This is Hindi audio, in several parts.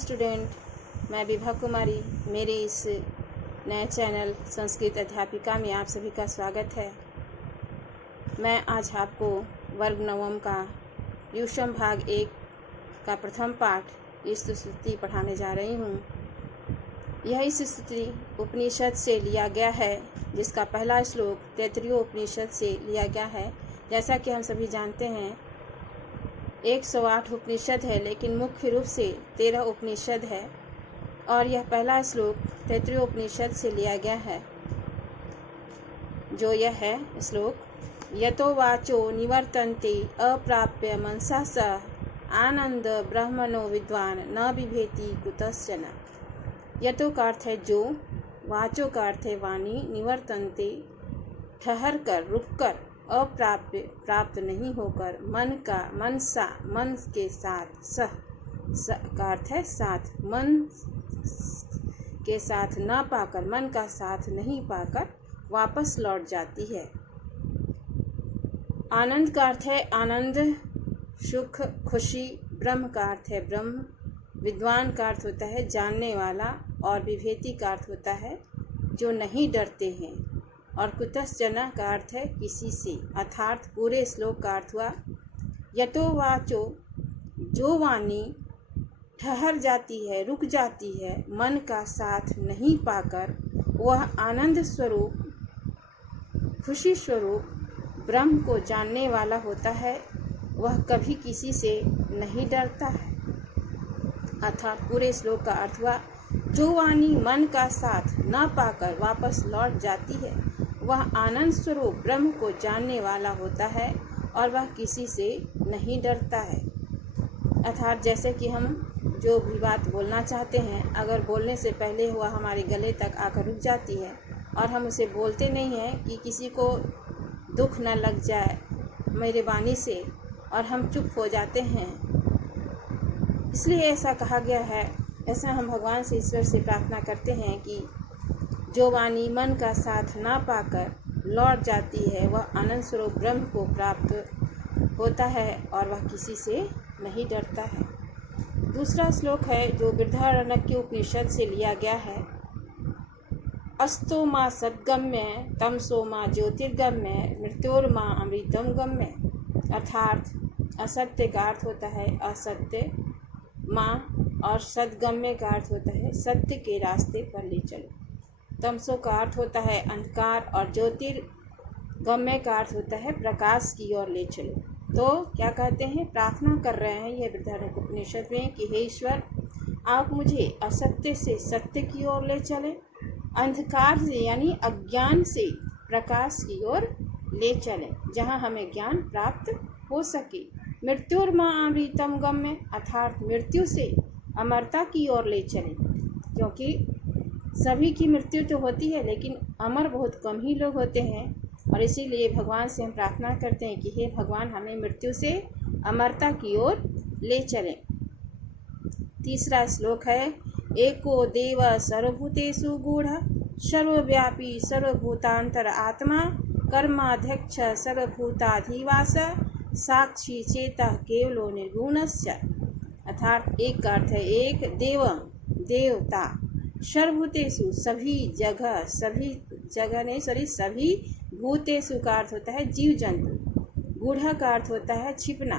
स्टूडेंट, मैं विभा कुमारी। मेरे इस नए चैनल संस्कृत अध्यापिका में आप सभी का स्वागत है। मैं आज आपको वर्ग नवम का युष्म भाग 1 का प्रथम पाठ इस स्तुति पढ़ाने जा रही हूँ। यह इस स्तुति उपनिषद से लिया गया है, जिसका पहला श्लोक तैत्तिरीय उपनिषद से लिया गया है। जैसा कि हम सभी जानते हैं 108 उपनिषद है, लेकिन मुख्य रूप से 13 उपनिषद है और यह पहला श्लोक तैत्तिरीय उपनिषद से लिया गया है, जो यह है श्लोक। यतो वाचो निवर्तन्ते अप्राप्य मनसा सह आनंद ब्रह्मणो विद्वान न बिभेति कुतश्चन। यतो का अर्थ है जो, वाचो का अर्थ है वाणी, निवर्तन्ते ठहर कर, रुक कर, अप्राप्य प्राप्त नहीं होकर, मन के साथ, सह का अर्थ है साथ, मन के साथ न पाकर, मन का साथ नहीं पाकर वापस लौट जाती है। आनंद का अर्थ है आनंद, सुख, खुशी। ब्रह्म का अर्थ है ब्रह्म। विद्वान का अर्थ होता है जानने वाला, और विभेति का अर्थ होता है जो नहीं डरते हैं। और कुतश्चन का अर्थ है किसी से। अर्थात पूरे श्लोक का अर्थ हुआ यतो वाचो, जो वाणी ठहर जाती है, रुक जाती है, मन का साथ नहीं पाकर, वह आनंद स्वरूप, खुशी स्वरूप ब्रह्म को जानने वाला होता है, वह कभी किसी से नहीं डरता है। अर्थात पूरे श्लोक का अर्थ हुआ जो वाणी मन का साथ न पाकर वापस लौट जाती है, वह आनंद स्वरूप ब्रह्म को जानने वाला होता है और वह किसी से नहीं डरता है। अर्थात जैसे कि हम जो भी बात बोलना चाहते हैं, अगर बोलने से पहले वह हमारे गले तक आकर रुक जाती है और हम उसे बोलते नहीं हैं कि किसी को दुख न लग जाए मेरे वाणी से, और हम चुप हो जाते हैं। इसलिए ऐसा कहा गया है। ऐसा हम भगवान से, ईश्वर से प्रार्थना करते हैं कि जो वाणी मन का साथ ना पाकर लौट जाती है, वह आनंद स्वरूप ब्रह्म को प्राप्त होता है और वह किसी से नहीं डरता है। दूसरा श्लोक है जो बृहदारण्यक उपनिषद से लिया गया है। अस्तो माँ सद्गम्य तमसो माँ ज्योतिर्गम्य मृत्योर्मा अमृतम गम्य। अर्थात असत्य का अर्थ होता है असत्य, माँ, और सद्गम्य का अर्थ होता है सत्य के रास्ते पर ले चलो। तमसो का अर्थ होता है अंधकार, और ज्योतिर्गम्य का अर्थ होता है प्रकाश की ओर ले चलो। तो क्या कहते हैं, प्रार्थना कर रहे हैं ये बृहदारण्यक उपनिषद में कि हे ईश्वर, आप मुझे असत्य से सत्य की ओर ले चलें, अंधकार से यानी अज्ञान से प्रकाश की ओर ले चलें, जहाँ हमें ज्ञान प्राप्त हो सके। मृत्युर्मा अमृतम गम्य, अर्थात मृत्यु से अमरता की ओर ले चलें, क्योंकि सभी की मृत्यु तो होती है, लेकिन अमर बहुत कम ही लोग होते हैं। और इसीलिए भगवान से हम प्रार्थना करते हैं कि हे भगवान, हमें मृत्यु से अमरता की ओर ले चलें। तीसरा श्लोक है एको देव सर्वभूतेषु गूढ़ सर्वव्यापी सर्वभूतांतर आत्मा कर्माध्यक्ष सर्वभूताधिवास साक्षी चेतः केवलो निर्गुणश्च। अर्थात एक का अर्थ है एक, देव देवता, सर्वभूतेषु सभी जगह नहीं, सभी भूतेषु का अर्थ होता है जीव जंतु, गूढ़ का अर्थ होता है छिपना।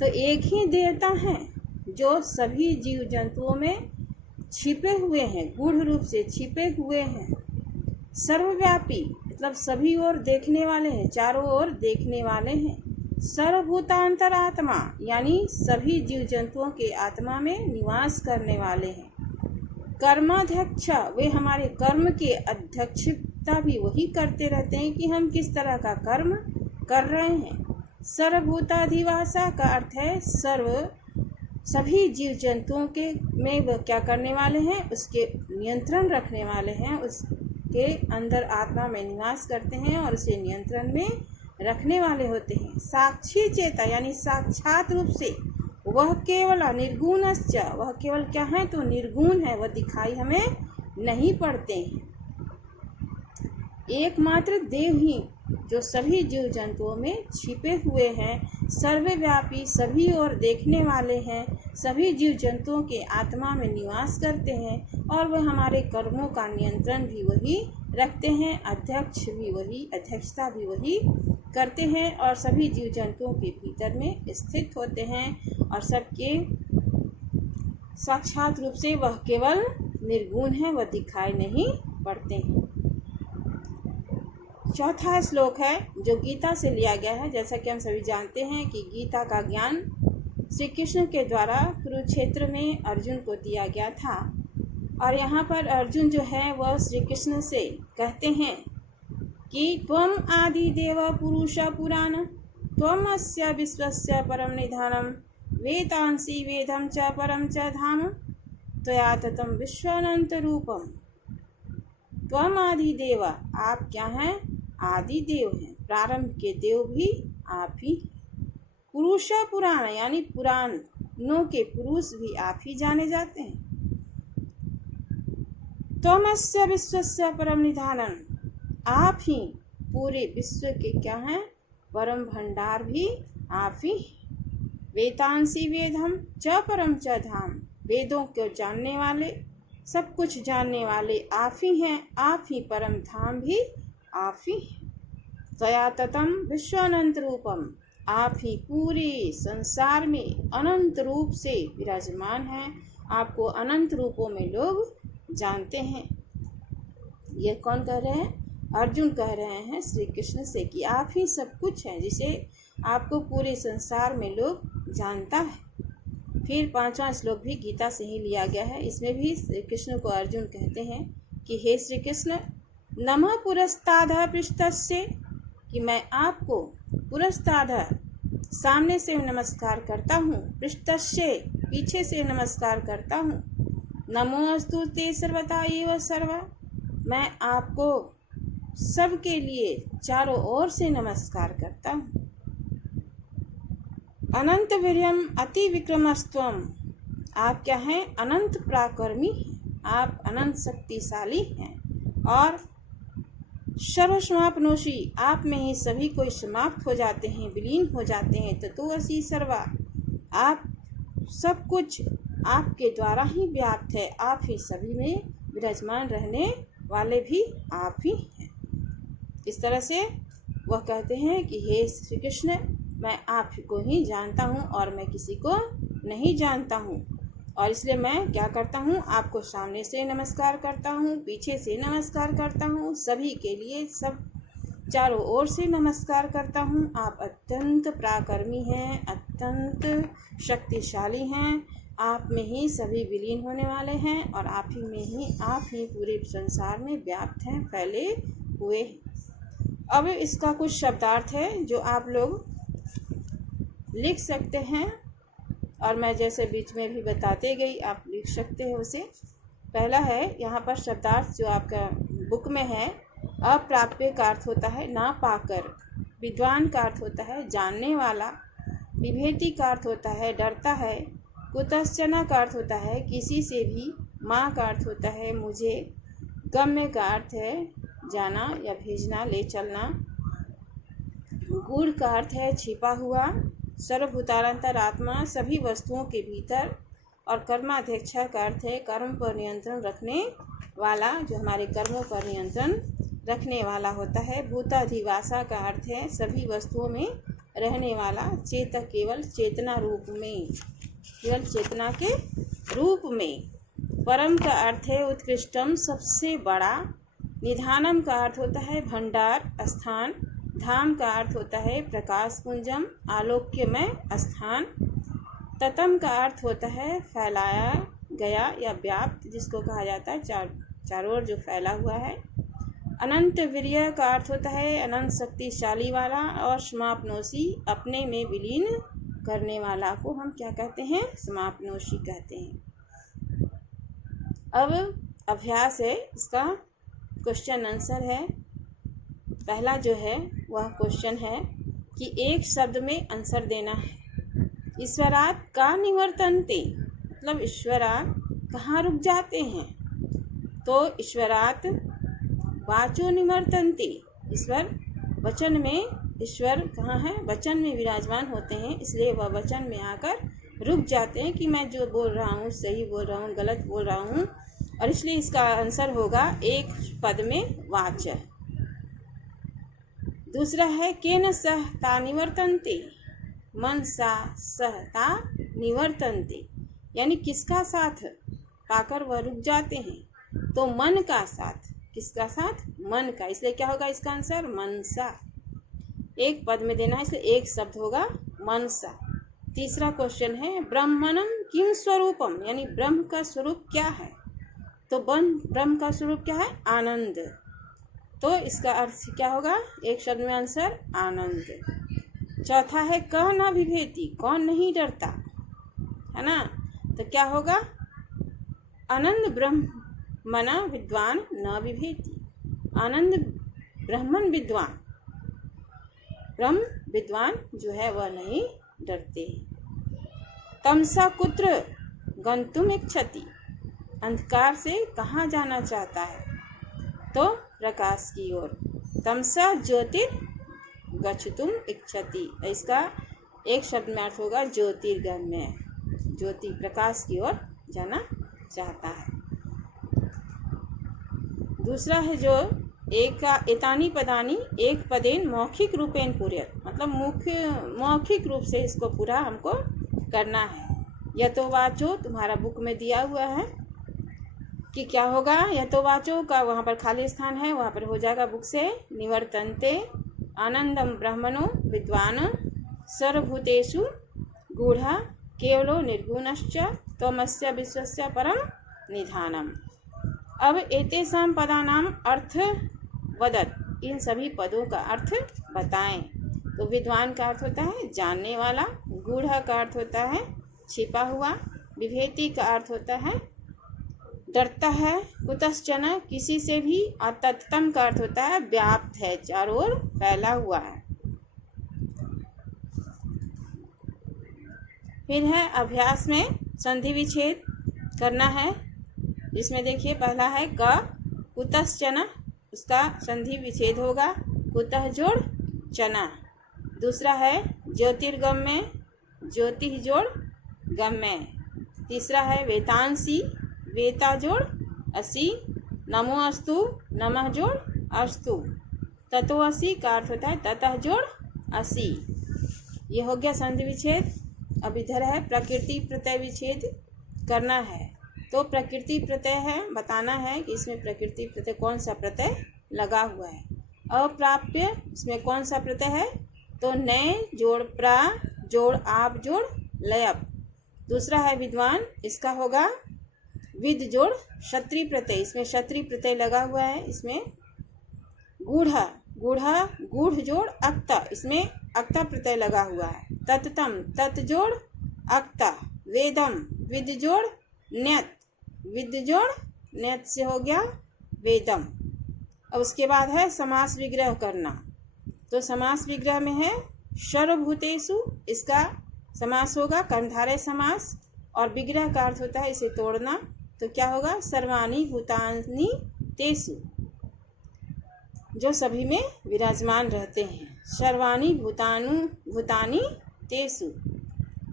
तो एक ही देवता हैं जो सभी जीव जंतुओं में छिपे हुए हैं, गूढ़ रूप से छिपे हुए हैं। सर्वव्यापी मतलब सभी ओर देखने वाले हैं, चारों ओर देखने वाले हैं। सर्वभूतांतर आत्मा यानी सभी जीव जंतुओं के आत्मा में निवास करने वाले हैं। कर्माध्यक्ष, वे हमारे कर्म के अध्यक्षता भी वही करते रहते हैं कि हम किस तरह का कर्म कर रहे हैं। सर्वभूताधिवासा का अर्थ है सभी जीव जंतुओं के में वह क्या करने वाले हैं, उसके नियंत्रण रखने वाले हैं, उसके अंदर आत्मा में निवास करते हैं और उसे नियंत्रण में रखने वाले होते हैं। साक्षी चेता यानी साक्षात रूप से वह केवल निर्गुणश्च, वह केवल क्या है तो निर्गुण है, वह दिखाई हमें नहीं पड़ते हैं। एकमात्र देव ही जो सभी जीव जंतुओं में छिपे हुए हैं, सर्वव्यापी, सभी ओर देखने वाले हैं, सभी जीव जंतुओं के आत्मा में निवास करते हैं और वह हमारे कर्मों का नियंत्रण भी वही रखते हैं, अध्यक्षता भी वही करते हैं और सभी जीव जंतुओं के भीतर में स्थित होते हैं और सबके साक्षात रूप से वह केवल निर्गुण है, वह दिखाई नहीं पड़ते हैं। चौथा श्लोक है जो गीता से लिया गया है। जैसा कि हम सभी जानते हैं कि गीता का ज्ञान श्री कृष्ण के द्वारा कुरुक्षेत्र में अर्जुन को दिया गया था और यहाँ पर अर्जुन जो है वह श्री कृष्ण से कहते हैं कि त्वम आदि देव पुरुष पुराण त्वम अस्य विश्वस्य परम निधानम वेदांसी वेदम च परम च धाम त्वया ततं विश्वानंत रूपम। त्वम आदि देव, आप क्या हैं? आदि देव हैं, प्रारंभ के देव भी आप ही। पुरुष पुराण यानी पुराणों के पुरुष भी आप ही जाने जाते हैं। त्वमस्य विश्वस्य परम निधानम, आप ही पूरे विश्व के क्या हैं? परम भंडार भी आप ही। वेदांसी वेदम च परम च धाम, वेदों को जानने वाले, सब कुछ जानने वाले आप ही हैं, आप ही परम धाम भी आप ही। त्वया ततं विश्वानंत रूपम, आप ही पूरे संसार में अनंत रूप से विराजमान हैं, आपको अनंत रूपों में लोग जानते हैं। ये कौन कह रहे हैं? अर्जुन कह रहे हैं श्री कृष्ण से कि आप ही सब कुछ हैं, जिसे आपको पूरे संसार में लोग जानता है। फिर पांचवा श्लोक भी गीता से ही लिया गया है। इसमें भी श्री कृष्ण को अर्जुन कहते हैं कि हे श्री कृष्ण, नमः पुरस्तादः पृष्ठस्य, कि मैं आपको पुरस्तादः सामने से नमस्कार करता हूँ, पृष्ठस्य पीछे से नमस्कार करता हूँ, नमोस्तु ते सर्वथा एव सर्वा, मैं आपको सबके लिए चारों ओर से नमस्कार करता हूँ। अनंत वीर्यम अति विक्रमस्त्वम, आप क्या हैं? अनंत पराक्रमी, आप अनंत शक्तिशाली हैं और सर्वसमाप्नोषि, आप में ही सभी कोई समाप्त हो जाते हैं, विलीन हो जाते हैं। ततो असि सर्वा, आप सब कुछ आपके द्वारा ही व्याप्त है, आप ही सभी में विराजमान रहने वाले भी आप ही हैं। इस तरह से वह कहते हैं कि हे श्री कृष्ण, मैं आप को ही जानता हूँ और मैं किसी को नहीं जानता हूँ, और इसलिए मैं क्या करता हूँ? आपको सामने से नमस्कार करता हूँ, पीछे से नमस्कार करता हूँ, सभी के लिए सब चारों ओर से नमस्कार करता हूँ। आप अत्यंत पराक्रमी हैं, अत्यंत शक्तिशाली हैं, आप में ही सभी विलीन होने वाले हैं और आप ही पूरे संसार में व्याप्त हैं, फैले हुए हैं। अब इसका कुछ शब्दार्थ है जो आप लोग लिख सकते हैं और मैं जैसे बीच में भी बताते गई, आप लिख सकते हैं उसे। पहला है यहाँ पर शब्दार्थ जो आपका बुक में है। अप्राप्य का अर्थ होता है ना पाकर, विद्वान का अर्थ होता है जानने वाला, विभेति का अर्थ होता है डरता है, कुतश्चन का अर्थ होता है किसी से भी, माँ का अर्थ होता है मुझे, गम्य का अर्थ है जाना या भेजना, ले चलना, गूढ़ का अर्थ है छिपा हुआ, सर्वभूतांतर आत्मा सभी वस्तुओं के भीतर, और कर्माध्यक्षा का अर्थ है कर्म पर नियंत्रण रखने वाला, जो हमारे कर्मों पर नियंत्रण रखने वाला होता है। भूताधिवासा का अर्थ है सभी वस्तुओं में रहने वाला, चेत केवल चेतना रूप में, केवल चेतना के रूप में। परम का अर्थ है उत्कृष्टम, सबसे बड़ा। निधानम का अर्थ होता है भंडार, स्थान। धाम का अर्थ होता है प्रकाश पुंजम, आलोक्यमय स्थान। ततम का अर्थ होता है फैलाया गया या व्याप्त, जिसको कहा जाता है चारों ओर जो फैला हुआ है। अनंत वीर्य का अर्थ होता है अनंत शक्तिशाली वाला, और समाप्नोषी अपने में विलीन करने वाला को हम क्या कहते हैं? समाप्नोषी कहते हैं। अब अभ्यास है, इसका क्वेश्चन आंसर है। पहला जो है वह क्वेश्चन है कि एक शब्द में आंसर देना है। ईश्वरात् का निवर्तन्ते, मतलब ईश्वरा कहाँ रुक जाते हैं? तो ईश्वरात् वाचो निवर्तन्ते। ईश्वर वचन में, ईश्वर कहाँ है? वचन में विराजमान होते हैं, इसलिए वह वचन में आकर रुक जाते हैं कि मैं जो बोल रहा हूँ सही बोल रहा हूँ, गलत बोल रहा हूँ, और इसलिए इसका आंसर होगा एक पद में वाच। दूसरा है केन सहता निवर्तन्ते। मन सा सहता निवर्तन्ते, यानी किसका साथ पाकर वह रुक जाते हैं? तो मन का साथ। किसका साथ? मन का, इसलिए क्या होगा इसका आंसर? मनसा। एक पद में देना है, इसलिए एक शब्द होगा मनसा। तीसरा क्वेश्चन है ब्रह्मणम किम स्वरूपम, यानी ब्रह्म का स्वरूप क्या है? तो ब्रह्म का स्वरूप क्या है? आनंद। तो इसका अर्थ क्या होगा? एक शब्द में आंसर आनंद। चौथा है कह न विभेति, कौन नहीं डरता, है ना? तो क्या होगा? आनंद ब्रह्मणा विद्वान न विभेति। आनंद ब्राह्मण विद्वान, ब्रह्म विद्वान जो है वह नहीं डरते। तमसा कुत्र गंतुम इच्छति, अंधकार से कहाँ जाना चाहता है? तो प्रकाश की ओर। तमसा ज्योतिर गच्छतुम इच्छति, इसका एक शब्द में अर्थ होगा ज्योतिर्गम्य, ज्योति प्रकाश की ओर जाना चाहता है। दूसरा है जो एतानी पदानी एक पदेन मौखिक रूपेण पूर्यत, मतलब मौखिक रूप से इसको पूरा हमको करना है। यह तो वाचो तुम्हारा बुक में दिया हुआ है कि क्या होगा? यह तो वाचो का वहाँ पर खाली स्थान है, वहाँ पर हो जाएगा बुक से निवर्तन्ते आनंदम ब्रह्मणो विद्वान सर्वभूतेषु गूढ़ा केवलो निर्गुणश्च त्वमस्य विश्वस्य परम निधानम। अब एतेषां पदानाम अर्थ वदत, इन सभी पदों का अर्थ बताएं। तो विद्वान का अर्थ होता है जानने वाला, गूढ़ का अर्थ होता है छिपा हुआ, विभेति का अर्थ होता है डरता है, कुतश्चन किसी से भी, और तत्तम का अर्थ होता है व्याप्त है, चारों ओर फैला हुआ है। फिर है अभ्यास में संधि विच्छेद करना है, जिसमें देखिए पहला है क कुतश्चन, उसका संधि विच्छेद होगा कुतः जोड़ चना। दूसरा है ज्योतिर्गम्य, ज्योति जोड़ गम्य। तीसरा है वेतांसी, वेता जोड़ असी। नमो अस्तु, नमः जोड़ अस्तु। ततो असी का अर्थ होता है ततः जोड़ असी। ये हो गया संधि विच्छेद। अब इधर है प्रकृति प्रत्यय विच्छेद करना है। तो प्रकृति प्रत्यय है, बताना है कि इसमें प्रकृति प्रत्यय कौन सा प्रत्यय लगा हुआ है। अप्राप्य इसमें कौन सा प्रत्यय है? तो नए जोड़ प्रा जोड़ आप जोड़ लयप। दूसरा है विद्वान, इसका होगा विद जोड़ क्षत्रिय प्रत्यय, इसमें क्षत्रिय प्रत्यय लगा हुआ है। इसमें गूढ़ा, गूढ़ा गूढ़ जोड़ अक्ता, इसमें अक्ता प्रत्यय लगा हुआ है। तत्तम तत् जोड़ अक्ता। वेदम विद जोड़ न्यत, विद जोड़ न्यत से हो गया वेदम। अब उसके बाद है समास विग्रह करना। तो समास विग्रह में है सर्वभूतेषु, इसका समास होगा कर्मधारय समास, और विग्रह का अर्थ होता है इसे तोड़ना। तो क्या होगा? सर्वाणि भूतानि तेषु, जो सभी में विराजमान रहते हैं। सर्वाणि भूतानि तेषु।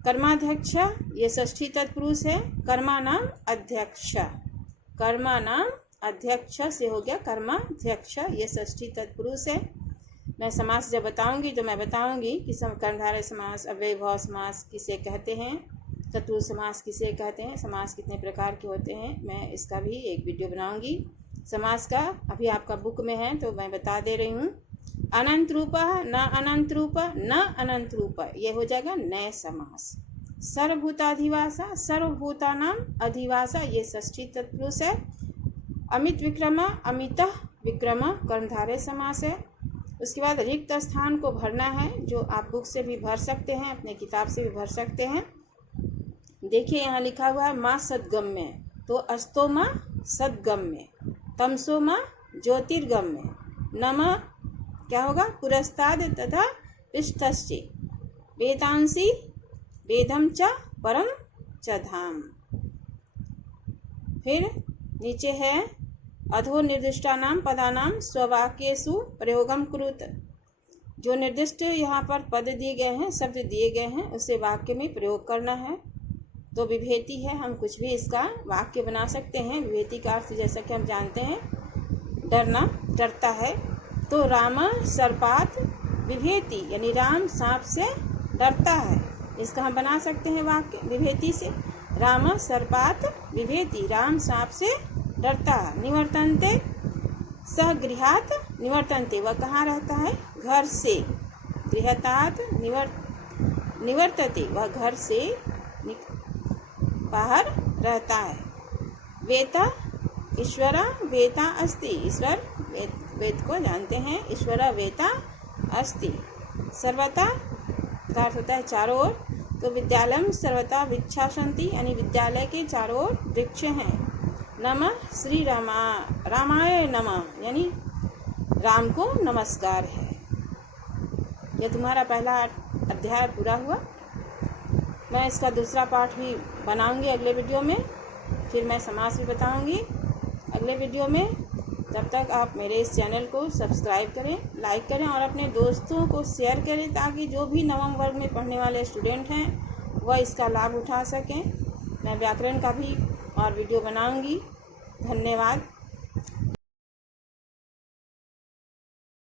कर्माध्यक्ष ये षष्ठी तत्पुरुष है। कर्मा नाम अध्यक्ष, कर्मा नाम अध्यक्ष से हो गया कर्माध्यक्ष, ये षष्ठी तत्पुरुष है। मैं समास जब बताऊंगी तो मैं बताऊंगी कि कर्मधारय समास, अव्ययभाव समास किसे कहते हैं, तत्पुरुष समास किसे कहते हैं, समास कितने प्रकार के होते हैं, मैं इसका भी एक वीडियो बनाऊंगी। समास का अभी आपका बुक में है तो मैं बता दे रही हूँ। अनंत रूप न अनंत रूप न अनंत रूप, ये हो जाएगा नए समास। सर्वभूताधिवासा, सर्वभूतानाम अधिवासा, ये षष्ठी तत्पुरुष है। अमित विक्रम, अमितः विक्रम कर्मधारय समास है। उसके बाद रिक्त स्थान को भरना है, जो आप बुक से भी भर सकते हैं, अपने किताब से भी भर सकते हैं। देखिए यहाँ लिखा हुआ है माँ सद्गम्य, तो अस्तो माँ सद्गम्य, तमसो माँ ज्योतिर्गम्य, नमः क्या होगा? पुरस्ताद तथा पृष्ठश्च, वेदांसी वेदम च परम च धाम। फिर नीचे है अधो निर्दिष्टानां पदानां स्ववाक्येषु प्रयोगम कुरुत। जो निर्दिष्ट यहाँ पर पद दिए गए हैं, शब्द दिए गए हैं, उसे वाक्य में प्रयोग करना है। तो विभेति है, हम कुछ भी इसका वाक्य बना सकते हैं। विभेति का अर्थ जैसा कि हम जानते हैं डरना, डरता है। तो राम सर्पात विभेति, यानी राम सांप से डरता है। इसका हम बना सकते हैं वाक्य विभेति से। राम सर्पात विभेति, राम सांप से डरता है। निवर्तन्ते सह गृहात निवर्तन्ते, वह कहाँ रहता है? घर से। गृहतात निवर्तते, वह घर से बाहर रहता है। वेता ईश्वरा वेता अस्ति, ईश्वर वेद को जानते हैं। ईश्वरा वेता अस्ति। सर्वता का अर्थ होता है चारों ओर। तो विद्यालयम सर्वता वृक्षा सन्ति, यानी विद्यालय के चारों ओर वृक्ष हैं। नमः श्री रामाय नमः, यानी राम को नमस्कार है। यह तुम्हारा पहला अध्याय पूरा हुआ। मैं इसका दूसरा पाठ भी बनाऊंगी अगले वीडियो में। फिर मैं समास भी बताऊंगी अगले वीडियो में। तब तक आप मेरे इस चैनल को सब्सक्राइब करें, लाइक करें और अपने दोस्तों को शेयर करें, ताकि जो भी नवम वर्ग में पढ़ने वाले स्टूडेंट हैं वह इसका लाभ उठा सकें। मैं व्याकरण का भी और वीडियो बनाऊंगी। धन्यवाद।